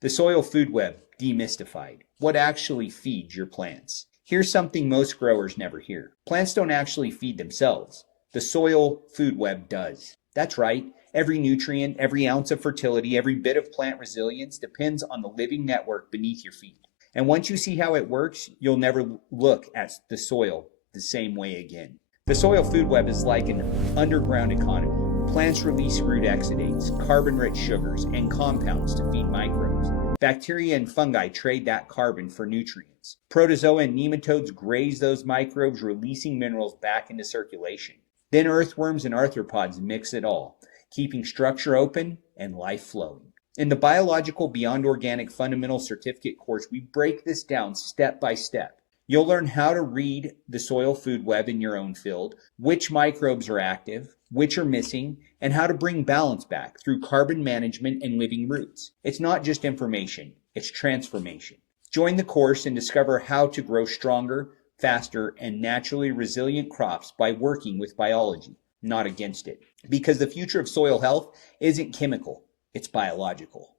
The soil food web demystified. What actually feeds your plants? Here's something most growers never hear. Plants don't actually feed themselves. The soil food web does. That's right. Every nutrient, every ounce of fertility, every bit of plant resilience depends on the living network beneath your feet. And once you see how it works, you'll never look at the soil the same way again. The soil food web is like an underground economy. Plants release root exudates, carbon-rich sugars, and compounds to feed microbes. Bacteria and fungi trade that carbon for nutrients. Protozoa and nematodes graze those microbes, releasing minerals back into circulation. Then earthworms and arthropods mix it all, keeping structure open and life flowing. In the Biological Beyond Organic Fundamental Certificate course, we break this down step by step. You'll learn how to read the soil food web in your own field, which microbes are active, which are missing, and how to bring balance back through carbon management and living roots. It's not just information, it's transformation. Join the course and discover how to grow stronger, faster, and naturally resilient crops by working with biology, not against it. Because the future of soil health isn't chemical, it's biological.